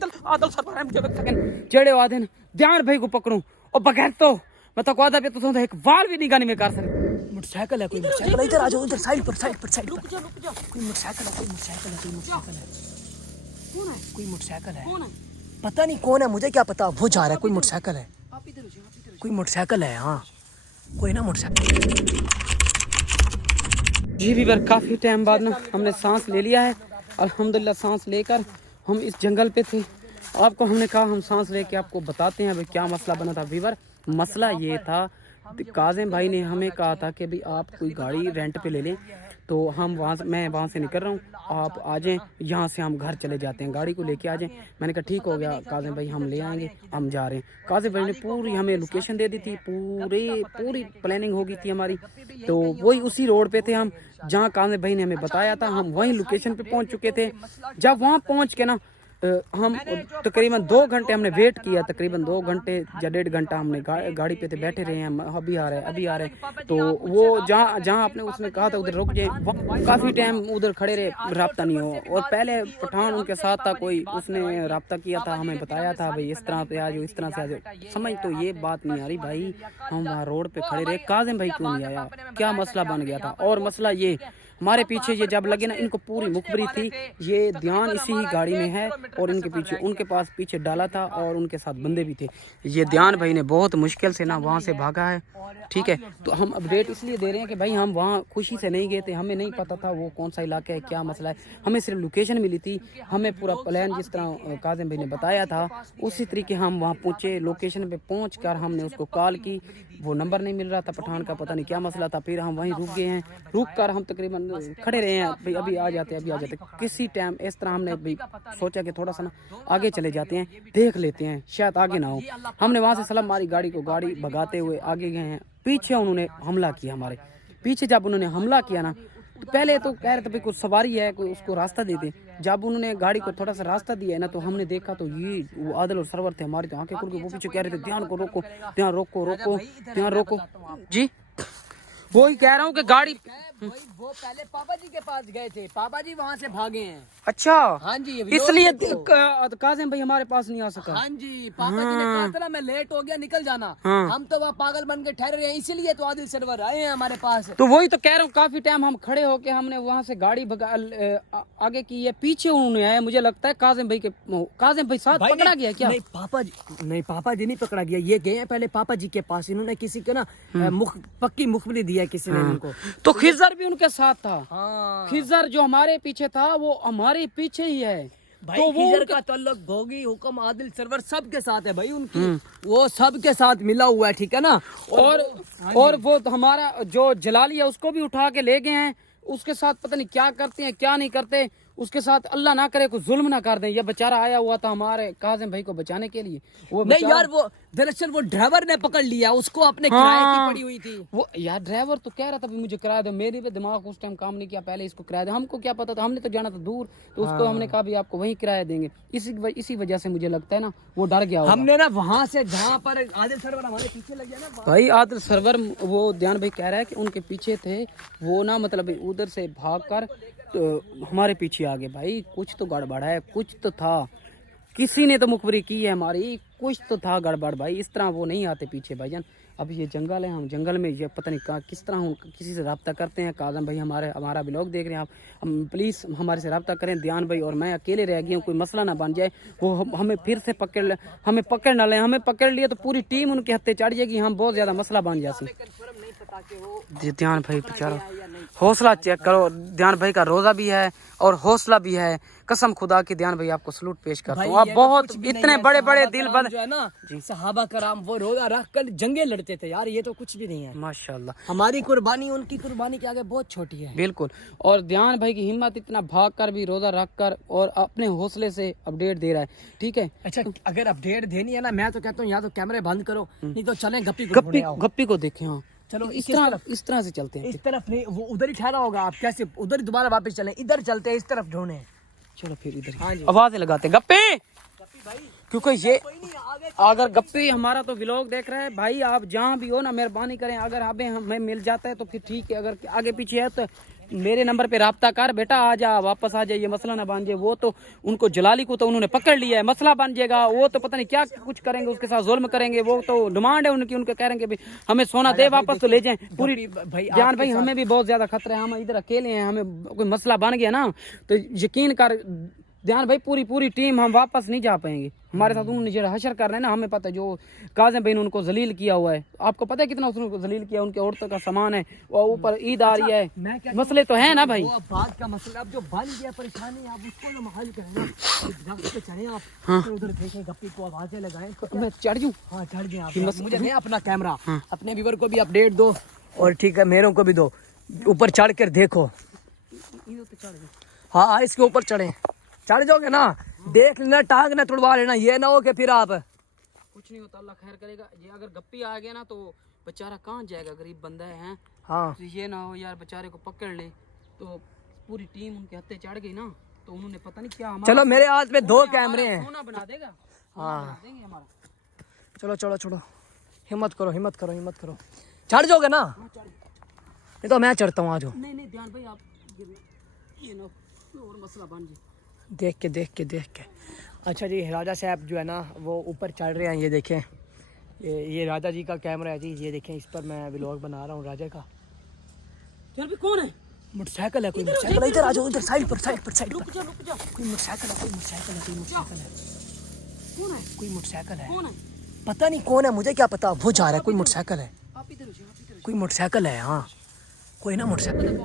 आदल आदल server मुझे जेड़े आदे ध्यान भाई को पकड़ूं और बगैर तो मैं तो कहता पे तो एक वार भी निगाह में कर सकता। मोटरसाइकिल है कोई मोटरसाइकिल इधर आ जाओ इधर साइड पर रुक जा कोई मोटरसाइकिल है कोई मोटरसाइकिल है कौन है कोई मोटरसाइकिल है कौन है पता नहीं कौन है मुझे क्या पता वो जा रहा है कोई मोटरसाइकिल है आप इधर हो कोई मोटरसाइकिल है हाँ कोई ना मोटरसाइकिल। जी वीवर काफ़ी टाइम बाद ना हमने सांस ले लिया है अल्हम्दुलिल्लाह। सांस लेकर हम इस जंगल पे थे आपको हमने कहा हम सांस लेके आपको बताते हैं भाई क्या मसला बना था वीवर। मसला ये था काजिम भाई ने हमें कहा था कि भाई आप कोई गाड़ी रेंट पे ले लें तो हम मैं वहाँ से निकल रहा हूँ आप आ जाएँ यहाँ से हम घर चले जाते हैं गाड़ी को लेके आ जाएँ। मैंने कहा ठीक हो गया काजिम भाई हम ले आएंगे हम जा रहे हैं। काजिम भाई ने पूरी हमें लोकेशन दे दी थी पूरी प्लानिंग हो गई थी हमारी तो वही उसी रोड पे थे हम जहाँ काजिम भाई ने हमें बताया था हम वहीं लोकेशन पे पहुँच चुके थे। जब वहाँ पहुँच के ना हम तकरीबन 2 घंटे हमने वेट किया तकरीबन 2 घंटे या 1.5 घंटा हमने गाड़ी पे थे बैठे रहे हैं अभी आ रहे तो वो जहाँ आपने उसने कहा था उधर रुक जाए काफ़ी टाइम उधर खड़े रहे राब्ता नहीं हो। और पहले पठान उनके साथ था कोई उसने राब्ता किया था हमें बताया था भाई इस तरह पे आ जाओ इस तरह से आ जाओ। समझ तो ये बात नहीं आ रही भाई हम वहाँ रोड पे खड़े रहे काजिम भाई क्यों नहीं आया क्या मसला बन गया था। और मसला ये हमारे पीछे ये जब लगे ना इनको पूरी मुखबरी थी ये ध्यान इसी ही गाड़ी में है और इनके पीछे उनके पास पीछे डाला था और उनके साथ बंदे भी थे। ये ध्यान भाई ने बहुत मुश्किल से ना वहाँ से भागा है ठीक है। तो हम अपडेट इसलिए दे रहे हैं कि भाई हम वहाँ खुशी से नहीं गए थे हमें नहीं पता था वो कौन सा इलाका है क्या मसला है हमें सिर्फ लोकेशन मिली थी हमें पूरा प्लान जिस तरह काजिम भाई ने बताया था उसी तरीके हम वहाँ पहुँचे। लोकेशन पे पहुँच कर हमने उसको कॉल की वो नंबर नहीं मिल रहा था पठान का पता नहीं क्या मसला था। फिर हम वहीं रुक गए हैं रुक कर हम तकरीबन खड़े रहे हैं भाई अभी आ जाते किसी टाइम इस तरह हमने भाई सोचा कि थोड़ा सा ना आगे चले जाते हैं देख लेते हैं शायद आगे ना हो। हमने वहाँ से सलाम मारी गाड़ी को गाड़ी भगाते हुए आगे गए हैं। पीछे उन्होंने हमला किया हमारे पीछे जब उन्होंने हमला किया ना तो पहले तो कह रहे थे भाई कुछ सवारी है कोई उसको रास्ता दे दे। जब उन्होंने गाड़ी को थोड़ा सा रास्ता दिया है ना तो हमने देखा तो ये वो आदिल और सरवर थे हमारी तो आंखें खुल गई। वो पीछे कह रहे थे ध्यान को रोको ध्यान रोको जी वो ही कह रहा हूँ कि गाड़ी वो पहले पापा जी के पास गए थे पापा जी वहाँ से भागे हैं। अच्छा हाँ जी इसलिए काजिम भाई हमारे पास नहीं आ सका। हाँ जी पापा जी ने कहा था ना मैं लेट हो गया निकल जाना हम तो वहाँ पागल बन के ठहरे हैं इसीलिए तो आदिल सरवर आए हैं हमारे पास। तो वही तो कह रहा हूँ काफी टाइम हम खड़े होके हमने वहाँ से गाड़ी आगे की है पीछे उन्होंने आया मुझे लगता है काजिम भाई साथ पकड़ा गया क्या। नहीं पापा जी नहीं पकड़ा गया ये गए हैं पहले पापा जी के पास इन्होंने किसी को ना पक्की मुखबरी दिया किसी ने इनको। तो खिजर भी उनके साथ था। हाँ। खिजर जो हमारे पीछे था वो हमारे पीछे ही है भाई तो खिजर का तल्लुक भोगी हुक्म आदिल सरवर सबके साथ है भाई उनकी वो सबके साथ मिला हुआ है ठीक है ना। और वो हमारा जो जलाली है उसको भी उठा के ले गए हैं उसके साथ पता नहीं क्या करते हैं क्या नहीं करते उसके साथ अल्लाह ना करे कोई जुल्म ना कर दें। ये बेचारा आया हुआ था हमारे काजिम भाई को बचाने के लिए वो नहीं यार वो दरअसल वो ड्राइवर ने पकड़ लिया उसको अपने किराए की पड़ी हुई थी। वो यार ड्राइवर तो कह रहा था मुझे किराया दो मेरे पे दिमाग उस टाइम काम नहीं किया पहले इसको किराया दो हमको क्या पता था हमने तो जाना था दूर तो उसको हमने कहा भी आपको वही किराया देंगे इसी वजह से मुझे लगता है ना वो डर गया हमने ना वहाँ से जहाँ पर आदिल सरवर हमारे पीछे लग गया ना भाई आदिल सरवर वो ध्यान भाई कह रहा है कि उनके पीछे थे वो ना मतलब उधर से भाग कर तो हमारे पीछे आ गए। भाई कुछ तो गड़बड़ है कुछ तो था किसी ने तो मुखबरी की है हमारी कुछ तो था गड़बड़ भाई इस तरह वो नहीं आते पीछे भाईजान। अब ये जंगल है हम जंगल में ये पता नहीं कहाँ किस तरह हम किसी से रब्ता करते हैं। काज़म भाई हमारा ब्लॉग देख रहे हैं आप हम प्लीज़ हमारे से रब्ता करें। ध्यान भाई और मैं अकेले रह गए हूँ कोई मसला ना बन जाए वो हमें फिर से हमें पकड़ ना लें। हमें पकड़ लिए तो पूरी टीम उनके हत्थे चढ़ जाएगी हम बहुत ज़्यादा मसला बन जाए। ध्यान भाई बेचारा हौसला चेक करो ध्यान भाई का रोज़ा भी है और हौसला भी है कसम खुदा की। ध्यान भाई आपको सलूट पेश करता हूँ आप बहुत इतने बड़े बड़े दिल बंद जो है ना सहाबा कराम वो रोजा रख कर जंगे लड़ते थे यार ये तो कुछ भी नहीं है माशाल्लाह। हमारी कुर्बानी उनकी कुर्बानी के आगे बहुत छोटी है बिल्कुल। और ध्यान भाई की हिम्मत इतना भाग कर भी रोजा रख कर और अपने हौसले से अपडेट दे रहा है ठीक है। अच्छा अगर अपडेट देनी है ना मैं तो कहता हूँ या तो कैमरे बंद करो नहीं तो चले गप्पी को देखें। हाँ चलो इस तरह से चलते हैं। इस तरफ नहीं वो उधर ही ठहरा होगा आप कैसे उधर दोबारा वापस चलें इधर चलते हैं इस तरफ ढूंढे। चलो फिर इधर आवाजें लगाते हैं गप्पे क्योंकि ये अगर गप्पी हमारा तो व्लॉग देख रहे हैं भाई आप जहाँ भी हो ना मेहरबानी करें अगर हमें मिल जाता है तो फिर ठीक है अगर आगे पीछे है तो मेरे नंबर पे राब्ता कर बेटा, आ जा वापस आ जा, ये मसला ना बन जाए। वो तो उनको जलाली को तो उन्होंने पकड़ लिया है, मसला बन जाएगा। वो तो पता नहीं क्या कुछ करेंगे, उसके साथ जुल्म करेंगे। वो तो डिमांड है उनकी, उनके कहेंगे भाई हमें सोना दे वापस तो ले जाएं पूरी। जान भाई हमें भी बहुत ज्यादा खतरा है, हम इधर अकेले हैं, हमें कोई मसला बन गया ना तो यकीन कर ध्यान भाई पूरी टीम हम वापस नहीं जा पाएंगे। हमारे साथ उन्होंने जो हशर कर रहे हैं ना, हमें पता है जो काज़िम भाई ने उनको जलील किया हुआ है। आपको पता है कितना उसने जलील किया, उनके औरतों का सामान है वो ऊपर ईद आ रही है। मसले तो है ना भाई, वो बात का मसला अब जो बन गया परेशानी, आप उसको ना हल करें ना। पे चढ़े आप, हाँ। उधर देखें, गप्पी को आवाजें लगाएं। मैं चढ़ जाऊँ? हाँ चढ़ गए आप। मुझे दे अपना कैमरा, अपने व्यूअर को भी अपडेट दो और ठीक है मेरों को भी दो। ऊपर चढ़ कर देखो। हाँ इसके ऊपर चढ़े, चढ़ जाओगे ना, देख लेना, टांग ना तुड़वा लेना, ये ना हो कि फिर आप कुछ नहीं होता, अल्लाह खैर करेगा। ये अगर गप्पी आ गया ना तो बेचारा कहाँ जाएगा, गरीब बंदा है। हाँ तो ये ना हो यार बेचारे को पकड़ ले तो पूरी टीम उनके हत्थे चढ़ गई ना तो उन्होंने पता नहीं क्या। चलो मेरे हाथ में 2 कैमरे हैं। सोना बना देगा। हाँ देंगे हमारा। चलो चलो चलो, हिम्मत करो हिम्मत करो हिम्मत करो, चढ़ जाओगे ना? नहीं तो मैं चढ़ता हूँ, आ जाओ। नहीं ध्यान भाई आप ये ना और मसला बन जाए। देख के। अच्छा जी, राजा साहब जो है ना वो ऊपर चढ़ रहे हैं, ये देखें, ये राजा जी का कैमरा है जी, ये देखें, इस पर मैं व्लॉग बना रहा हूँ राजा का। ध्यान भाई कौन है? मोटरसाइकिल है, कोई मोटरसाइकिल, इधर आ जाओ, इधर साइड पर रुक जा। कोई मोटरसाइकिल है, कोई मोटरसाइकिल है। कौन है? पता नहीं कौन है, मुझे क्या पता, वो जा रहा है, कोई मोटरसाइकिल है, आप इधर हो जाओ, कोई मोटरसाइकिल है। हाँ कोई ना मोटरसाइकिल,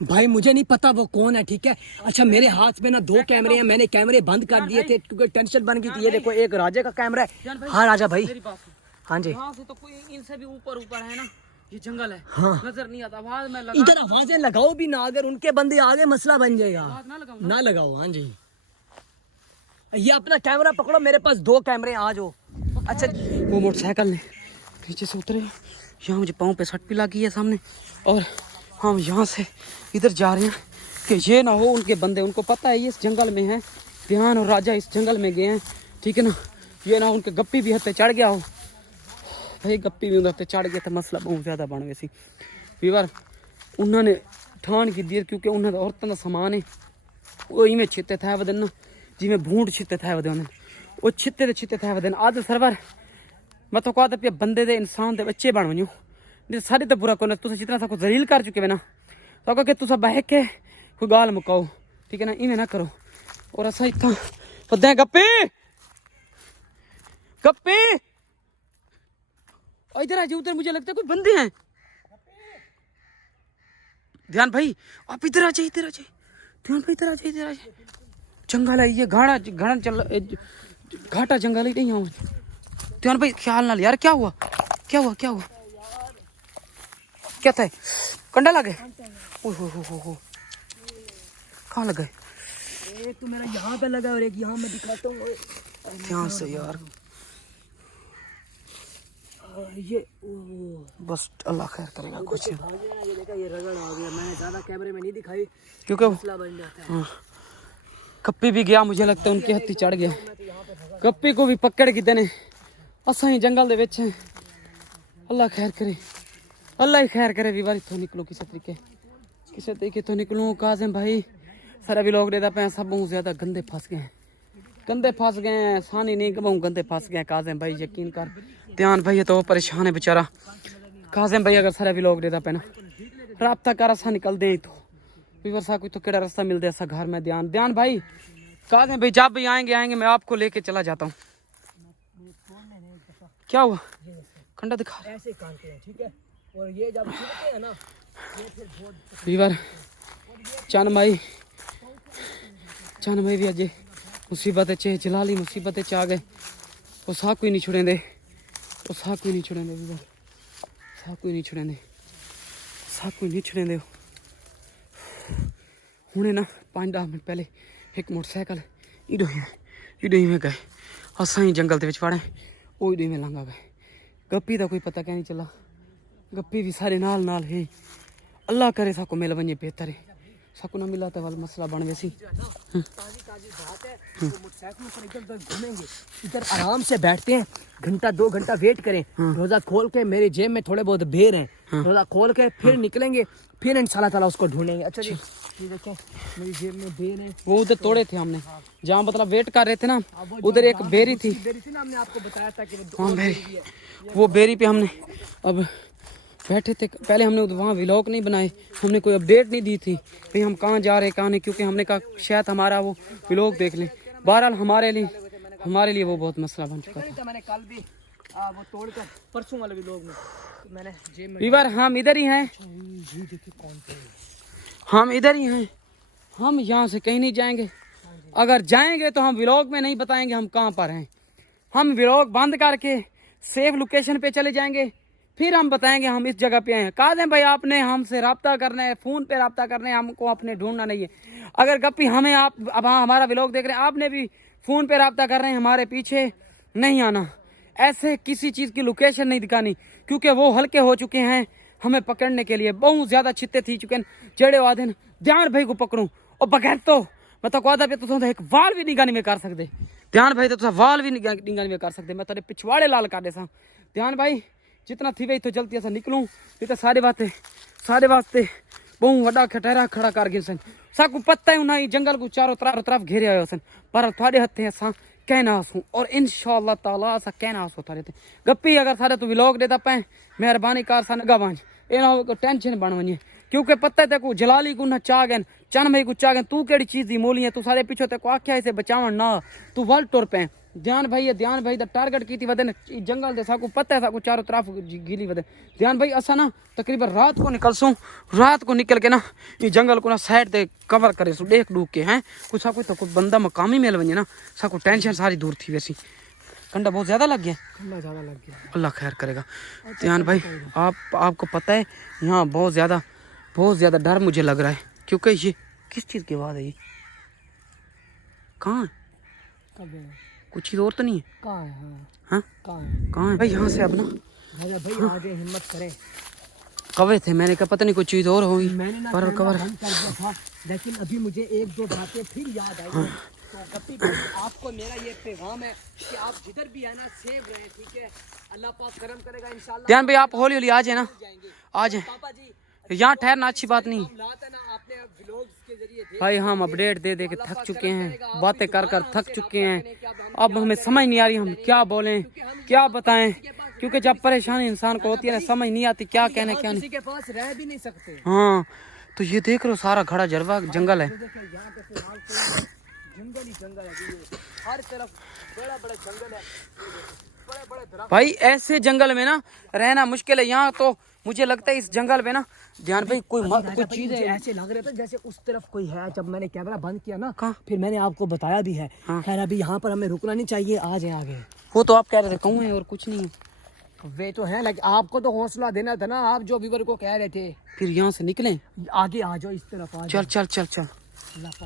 भाई मुझे नहीं पता वो कौन है, ठीक है। अच्छा मेरे हाथ में ना 2 कैमरे हैं, मैंने कैमरे बंद कर दिए थे क्योंकि टेंशन बन गई थी। ये देखो एक राजा का कैमरा है। हाँ राजा भाई, मेरी बात सुन। हाँ जी। यहाँ से तो कोई इनसे भी ऊपर है ना, ये जंगल है। हाँ। नजर नहीं आता, आवाज में लगा। इधर आवाजें लगाओ भी ना, अगर उनके बंदे आगे मसला बन जाएगा। ना लगाओ ना लगाओ। हाँ जी, ये अपना कैमरा पकड़ो, मेरे पास 2 कैमरे, आ जाओ। अच्छा वो मोटरसाइकिल ने नीचे से उतरे, यहाँ मुझे पाँव पे सट भी लगी है सामने, और हम यहाँ से इधर जा रहे हैं कि ये ना हो उनके बंदे, उनको पता है ये इस जंगल में है, ध्यान और राजा इस जंगल में गए हैं, ठीक है ना। ये ना उनके गप्पी भी हत्ते चढ़ गया हो, भाई गप्पी भी उधर हत्ते चढ़ गया तो मसला बहुत ज़्यादा बन गया सी। बार उन्होंने ठान की दी क्योंकि उन्होंने औरतों का समान है वो इवें छिते थे वदन ना, जिमें भूंड छिते थे वदे उन्हें वो छिते थे वदन। आज सरवर मैं तो कहता पे बंदे दे इंसान दे बच्चे बन वञो, नहीं सारे तो बुरा कोने, तुम जितना सबको जलील कर चुके हो ना, तो कि तुम बह के कोई गाल मुकाओ, ठीक है ना, इवें ना करो। और असा इतना पता गप्पी इधर आ जाओ, उधर मुझे लगता है कोई बंदे हैं। ध्यान भाई आप इधर आ जाइए, ध्यान भाई इधर आ जाइए। जंगल है ये, घाटा जंगल है नहीं। ध्यान भाई ख्याल ना यार, क्या हुआ क्या था? कंडा लगे? हो कहाँ लगा? एक तो मेरा यहाँ पे लगा और एक यहाँ मैं दिखाता हूँ। ध्यान से यार, ये बस अल्लाह खैर करेगा कुछ। ये देखा, ये रगड़ आ गया, मैंने ज्यादा कैमरे में नहीं दिखाई क्योंकि मसला बन जाता है। कप्पी भी गया, मुझे लगता है उनके हत्थी चढ़ गया। कप्पी को भी पकड़ के देने असा ही जंगल दे विच हैं। अल्लाह खैर करे, अल्लाह ही खैर करे। भी बारी तो निकलो किसी तरीके तो निकलूँ। काज़िम भाई सारा भी लोग देता पे सब बहुत ज्यादा गंदे फंस गए हैं, सानी नहीं कमाऊँ, गंदे फंस गए। काज़िम भाई यकीन कर, ध्यान भाई ये तो परेशान है बेचारा। काज़िम भाई अगर सारा भी लोग देता पे ना राब्ता कर असा निकल दे तो भी सा कोई तो केड़ा रास्ता मिल दे ऐसा घर में। ध्यान भाई, काज़िम भाई जब भी आएंगे मैं आपको लेके चला जाता हूँ। क्या हुआ? खंडा दिखा ऐसे काटते हैं, ठीक है। और ये जब छूटते हैं ना, ये फिर बहुत बीवर चन भाई भी अजय मुसीबत चे जलाली मुसीबत च आ गए। वो सा कोई नहीं छुड़ेंदे बीवर, सा कोई नहीं छुड़ेंदे। हुणे ना 5-10 मिनट पहले एक मोटरसाइकिल इडो ही में गए, असा ही जंगल के पड़े, वो इडो में लंघा गए। गप्पी का कोई पता क्या नहीं चला, गप्पी भी सारे नाल है। अल्लाह करे साको मिल वने बेहतर है, साकू ना मिला था वाला मसला बन वैसी ताजी बात है। तो मोटरसाइकिल पर इधर उधर घूमेंगे, इधर आराम से बैठते हैं, घंटा 2 घंटा वेट करें। रोजा खोल के मेरी जेब में थोड़े बहुत बेर हैं, रोजा खोल के फिर निकलेंगे, फिर इंशाल्लाह ताला उसको ढूंढेंगे। अच्छा जी, ये देखें मेरी जेब में बेर है, वो उधर तोड़े थे हमने जहाँ मतलब वेट कर रहे थे ना, उधर एक बेरी थी। बेरी थी ना, हमने आपको बताया था कि हाँ बेरी, वो बेरी पे हमने अब बैठे थे। पहले हमने वहाँ व्लॉग नहीं बनाए, हमने कोई अपडेट नहीं दी थी भाई हम कहाँ जा रहे हैं कहाँ नहीं, क्योंकि हमने कहा शायद हमारा वो व्लॉग देख लें। बहरहाल हमारे लिए वो बहुत मसला बन चुका था। मैंने कल भी वो तोड़कर परसों वाले व्लॉग में मैंने जेब में वीवर हम इधर ही हैं, हम इधर ही हैं, हम यहाँ से कहीं नहीं जाएंगे। अगर जाएंगे तो हम व्लॉग में नहीं बताएंगे हम कहाँ पर हैं। हम व्लॉग बंद करके सेफ लोकेशन पे चले जाएंगे, फिर हम बताएंगे हम इस जगह पे हैं। कहा दें भाई आपने हमसे रब्ता करना है, फ़ोन पे रब्ता करना है, हमको अपने ढूंढना नहीं है। अगर गप्पी हमें आप अब हमारा व्लॉग देख रहे हैं, आपने भी फ़ोन पे रब्ता कर रहे हैं, हमारे पीछे नहीं आना, ऐसे किसी चीज़ की लोकेशन नहीं दिखानी, क्योंकि वो हल्के हो चुके हैं हमें पकड़ने के लिए। बहुत ज़्यादा छित्ते थी चुके हैं, जेड़े वादे ध्यान भाई को पकड़ूं और बगैर तो मैं तो कहता पे तो एक वाल भी निगानी में कर सकते, ध्यान भाई तो वाल भी निगानी में कर सकते, मैं तेरे पिछवाड़े लाल कर दे सा। ध्यान भाई जितना थी वही तो जल्दी ऐसा निकलूं, ये तो सारे वास्ते बहुत वड्डा खटेरा खड़ा कर गए सन। साकू पत्ता ही ना जंगल को चारों तरफ घेरे आयो सन, पर थोड़े हथे असा कहना हूँ और इंशाअल्लाह ताला असा कहना हूँ थारे ते गप्पी। अगर सारे तू व्लॉग देता पे मेहरबानी कर सा नगा वंज, ए ना हो टेंशन बन वञे, क्योंकि पत्ते ते को जलाली को ना चाह गए चन मई को चाह गए। तू केड़ी चीज दी मोली है, तू सारे पीछे ते को आख्या इसे बचावन ना, तू वल टुर पे। ध्यान भाई दा टारगेट की थी वदन जंगल दे साकू पता है, साकू चारों तरफ गीली वदन। ध्यान भाई असा ना तकरीबन रात को निकलसूं, रात को निकल के ना ये जंगल को ना साइड ते कवर करे सु देख डूक के हैं कुछ साकू तो कोई बंदा मकामी मिल वने ना, साकू टेंशन सारी दूर थी वैसी। कंडा बहुत ज्यादा लग गया, ज़्यादा लग गया, अल्लाह खैर करेगा। ध्यान भाई आपको पता है यहाँ बहुत ज़्यादा डर मुझे लग रहा है, क्योंकि ये किस चीज़ की आवाज़ है, ये कहाँ है, कुछ चीज़ और तो नहीं है, कहाँ है, हाँ कहाँ है भाई। यहाँ से अब ना भाई आगे हिम्मत करें, कवे थे, मैंने कहा पता नहीं कोई चीज़ और होगी, मैंने ना पर कवर बंद कर दिया था, लेकिन अभी मुझे 1-2 बातें फिर याद आई। तो गप्पी भाई आपको मेरा ये पैगाम है कि आप जिधर भी है ना सेव रहे, ठीक है, अल्लाह पाक करम करेगा इंशाल्लाह। ध्यान भाई आप हौली आ जाए ना, आ जाए, पापा जी यहाँ ठहरना अच्छी बात नहीं लाता ना आपने व्लॉग्स के जरिए भाई। हम अपडेट दे के थक चुके हैं, बातें कर थक चुके हैं, अब हमें समझ नहीं आ रही हम क्या बोलें क्या बताएं, क्योंकि जब परेशानी इंसान को होती है ना समझ नहीं आती क्या कहने क्या नहीं। किसी के पास रह भी नहीं सकते। हाँ तो ये देख रहे हो सारा खड़ा जरवा जंगल है, यहाँ पे फिलहाल कोई जंगल ही जंगल है, हर तरफ बड़ा जंगल है, बड़े दरख्त। भाई ऐसे जंगल में ना रहना मुश्किल है। यहाँ तो मुझे लगता है इस जंगल में ना ध्यान भाई कोई चीज है, ऐसे लग रहा था जैसे उस तरफ कोई है। जब मैंने कैमरा बंद किया ना कहाँ? फिर मैंने आपको बताया भी है। खैर अभी यहाँ पर हमें रुकना नहीं चाहिए, आ जाए आगे। वो तो आप कह रहे थे कहूँ है और कुछ नहीं है, वे तो है, लेकिन आपको तो हौसला देना था ना, आप जो व्यूअर को कह रहे थे फिर यहाँ से निकलें। आगे आ जाओ, इस तरफ आ जाओ।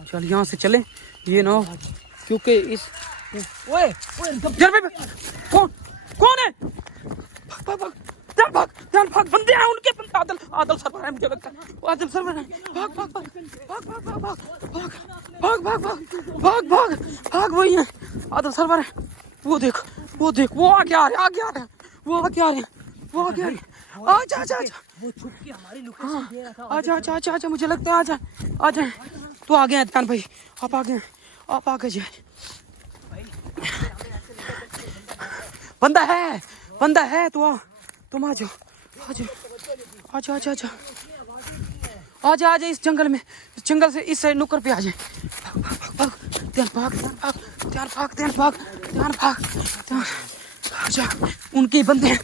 चल यहाँ से चले, ये ना हो क्योंकि इस ओए कौन है, भाग बंदे हैं उनके, आदल सरवर है मुझे लगता है, आदल सरवर है, भाग वही है आदल सरवर है। वो देख वो आगे आ रहे हैं, आजा वो छुप के हमारी लोकेशन दे रहा था। आजा मुझे लगता है आजा तो आ गए हैं ध्यान भाई, आप आगे जाए। बंदा है तो तुम आ जाओ, आजा इस जंगल से इस साइड नुक्कड़ पे आ जाए। भाग आजा, उनके बंदे हैं।